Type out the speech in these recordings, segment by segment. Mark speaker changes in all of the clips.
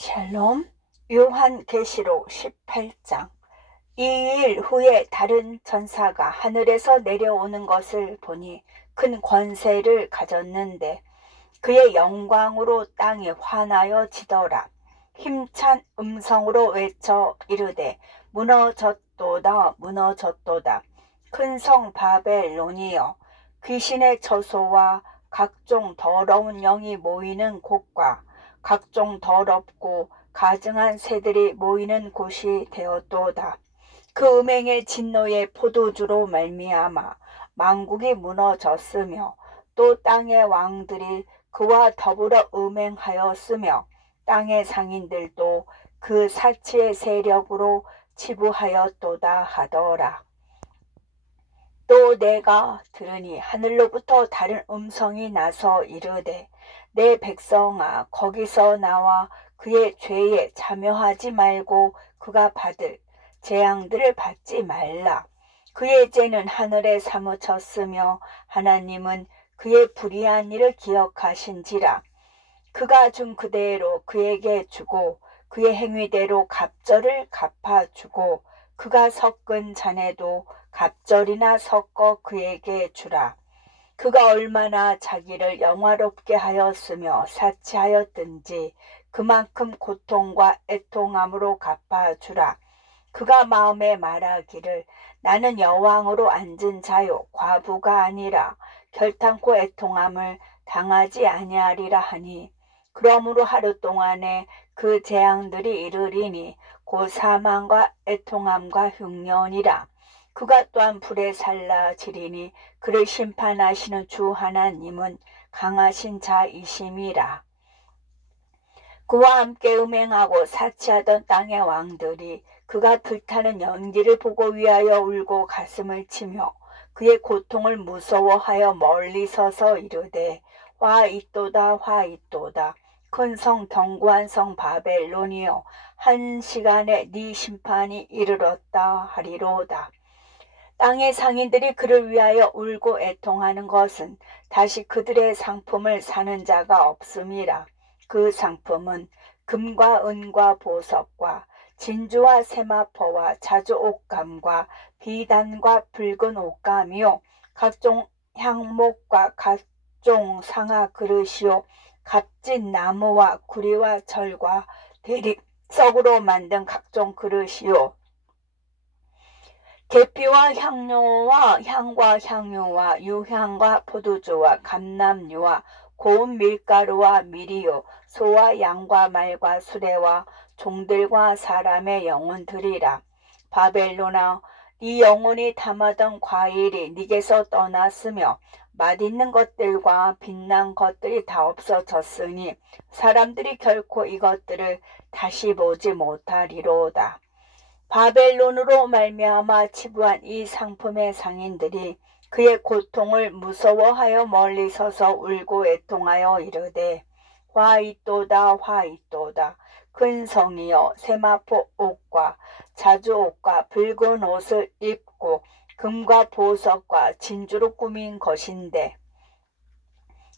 Speaker 1: 샬롬 요한계시록 18장 2일 후에 다른 전사가 하늘에서 내려오는 것을 보니 큰 권세를 가졌는데 그의 영광으로 땅이 환하여 지더라 힘찬 음성으로 외쳐 이르되 무너졌도다 무너졌도다 큰 성 바벨론이여 귀신의 처소와 각종 더러운 영이 모이는 곳과 각종 더럽고 가증한 새들이 모이는 곳이 되었도다. 그 음행의 진노의 포도주로 말미암아 망국이 무너졌으며 또 땅의 왕들이 그와 더불어 음행하였으며 땅의 상인들도 그 사치의 세력으로 치부하였도다 하더라. 또 내가 들으니 하늘로부터 다른 음성이 나서 이르되 내 백성아 거기서 나와 그의 죄에 참여하지 말고 그가 받을 재앙들을 받지 말라. 그의 죄는 하늘에 사무쳤으며 하나님은 그의 불의한 일을 기억하신지라. 그가 준 그대로 그에게 주고 그의 행위대로 갑절을 갚아주고 그가 섞은 잔에도 갑절이나 섞어 그에게 주라. 그가 얼마나 자기를 영화롭게 하였으며 사치하였든지 그만큼 고통과 애통함으로 갚아주라. 그가 마음에 말하기를 나는 여왕으로 앉은 자요 과부가 아니라 결탄코 애통함을 당하지 아니하리라 하니 그러므로 하루 동안에 그 재앙들이 이르리니 고 사망과 애통함과 흉년이라 그가 또한 불에 살라 지리니 그를 심판하시는 주 하나님은 강하신 자이심이라. 그와 함께 음행하고 사치하던 땅의 왕들이 그가 불타는 연기를 보고 위하여 울고 가슴을 치며 그의 고통을 무서워하여 멀리 서서 이르되 화 있도다 화 있도다 큰 성 경고한 성 바벨론이여 한 시간에 네 심판이 이르렀다 하리로다. 땅의 상인들이 그를 위하여 울고 애통하는 것은 다시 그들의 상품을 사는 자가 없음이라. 그 상품은 금과 은과 보석과 진주와 세마포와 자주 옷감과 비단과 붉은 옷감이요 각종 향목과 각종 상아 그릇이요 값진 나무와 구리와 철과 대립 석으로 만든 각종 그릇이요 계피와 향료와 향과 향료와 유향과 포도주와 감남류와 고운 밀가루와 미리요 소와 양과 말과 수레와 종들과 사람의 영혼들이라 바벨로나 네 영혼이 담아던 과일이 네게서 떠났으며 맛있는 것들과 빛난 것들이 다 없어졌으니 사람들이 결코 이것들을 다시 보지 못하리로다. 바벨론으로 말미암아 치부한 이 상품의 상인들이 그의 고통을 무서워하여 멀리 서서 울고 애통하여 이르되 화이또다 화이또다 큰 성이여 세마포 옷과 자주 옷과 붉은 옷을 입고 금과 보석과 진주로 꾸민 것인데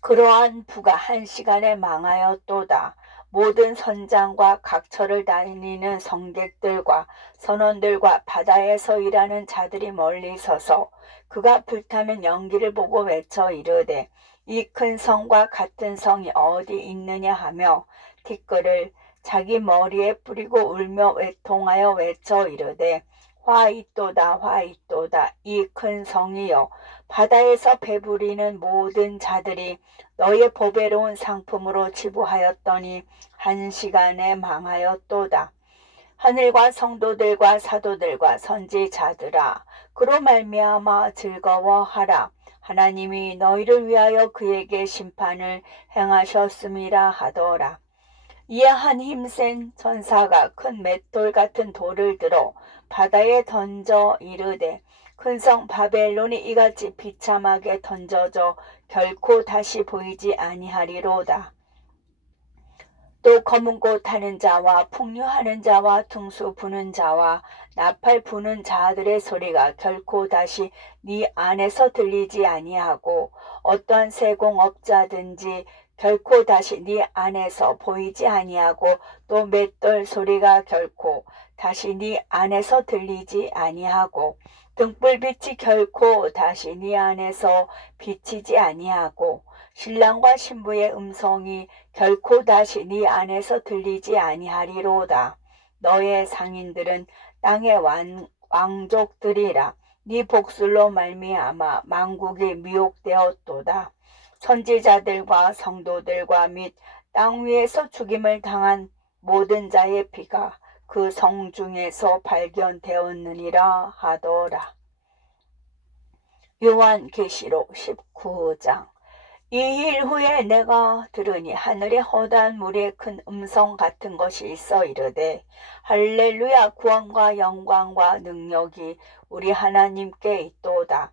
Speaker 1: 그러한 부가 한 시간에 망하였도다 모든 선장과 각처를 다니는 성객들과 선원들과 바다에서 일하는 자들이 멀리 서서 그가 불타는 연기를 보고 외쳐 이르되 이 큰 성과 같은 성이 어디 있느냐 하며 티끌을 자기 머리에 뿌리고 울며 외통하여 외쳐 이르되 화이또다 화이또다 이 큰 성이여 바다에서 배부리는 모든 자들이 너의 보배로운 상품으로 치부하였더니 한 시간에 망하였도다. 하늘과 성도들과 사도들과 선지자들아 그로 말미암아 즐거워하라. 하나님이 너희를 위하여 그에게 심판을 행하셨음이라 하더라. 이에 한 힘센 천사가 큰 맷돌 같은 돌을 들어 바다에 던져 이르되 큰 성 바벨론이 이같이 비참하게 던져져 결코 다시 보이지 아니하리로다. 또 검은 꽃 타는 자와 풍류하는 자와 퉁수 부는 자와 나팔 부는 자들의 소리가 결코 다시 네 안에서 들리지 아니하고 어떠한 세공업자든지 결코 다시 네 안에서 보이지 아니하고 또 맷돌 소리가 결코 다시 네 안에서 들리지 아니하고 등불빛이 결코 다시 네 안에서 비치지 아니하고 신랑과 신부의 음성이 결코 다시 네 안에서 들리지 아니하리로다. 너의 상인들은 땅의 왕, 왕족들이라 네 복술로 말미암아 만국이 미혹되었도다. 선지자들과 성도들과 및 땅 위에서 죽임을 당한 모든 자의 피가 그 성 중에서 발견되었느니라 하더라. 요한 계시록 19장 이 일 후에 내가 들으니 하늘의 허단 물에 큰 음성 같은 것이 있어 이르되 할렐루야 구원과 영광과 능력이 우리 하나님께 있도다.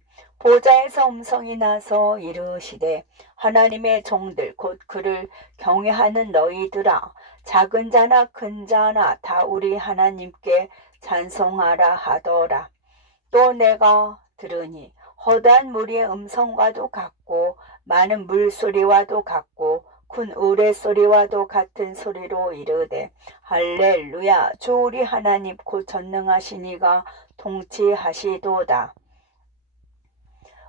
Speaker 1: 보좌에서 음성이 나서 이르시되 하나님의 종들 곧 그를 경외하는 너희들아 작은 자나 큰 자나 다 우리 하나님께 찬송하라 하더라 또 내가 들으니 허다한 무리의 음성과도 같고 많은 물소리와도 같고 큰 우레소리와도 같은 소리로 이르되 할렐루야 주 우리 하나님 곧 전능하시니가 통치하시도다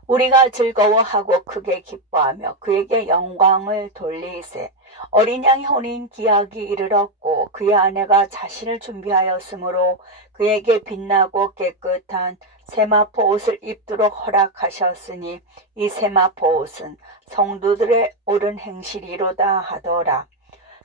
Speaker 1: 우리가 즐거워하고 크게 기뻐하며 그에게 영광을 돌리세. 어린 양의 혼인 기약이 이르렀고 그의 아내가 자신을 준비하였으므로 그에게 빛나고 깨끗한 세마포 옷을 입도록 허락하셨으니 이 세마포 옷은 성도들의 옳은 행실이로다 하더라.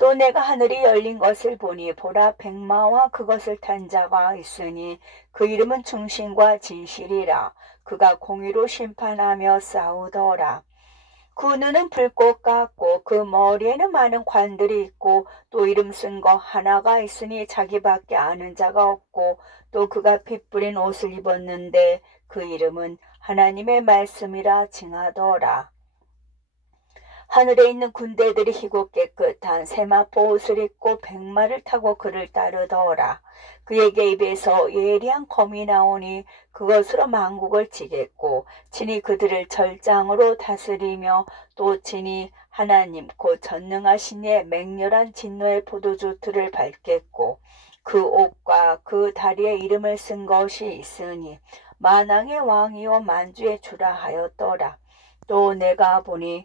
Speaker 1: 또 내가 하늘이 열린 것을 보니 보라 백마와 그것을 탄 자가 있으니 그 이름은 중신과 진실이라 그가 공의로 심판하며 싸우더라. 그 눈은 불꽃 같고 그 머리에는 많은 관들이 있고 또 이름 쓴 거 하나가 있으니 자기밖에 아는 자가 없고 또 그가 핏뿌린 옷을 입었는데 그 이름은 하나님의 말씀이라 칭하더라 하늘에 있는 군대들이 희고 깨끗한 세마포 옷을 입고 백마를 타고 그를 따르더라. 그에게 입에서 예리한 검이 나오니 그것으로 만국을지겠고 친히 그들을 절장으로 다스리며 또 친히 하나님 곧 전능하신 이의 맹렬한 진노의 포도주 틀을 밝겠고그 옷과 그 다리에 이름을 쓴 것이 있으니 만왕의 왕이요 만주의 주라 하였더라. 또 내가 보니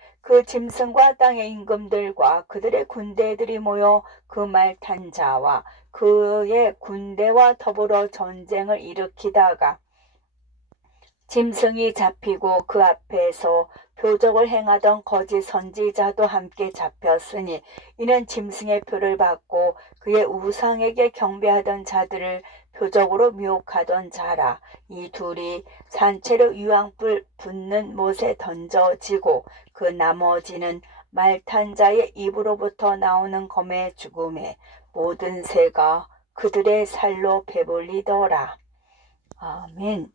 Speaker 1: 그 짐승과 땅의 임금들과 그들의 군대들이 모여 그 말 탄 자와 그의 군대와 더불어 전쟁을 일으키다가 짐승이 잡히고 그 앞에서 표적을 행하던 거짓 선지자도 함께 잡혔으니 이는 짐승의 표를 받고 그의 우상에게 경배하던 자들을 표적으로 미혹하던 자라 이 둘이 산채로 유황불 붙는 못에 던져지고 그 나머지는 말탄 자의 입으로부터 나오는 검의 죽음에 모든 새가 그들의 살로 배불리더라. 아멘.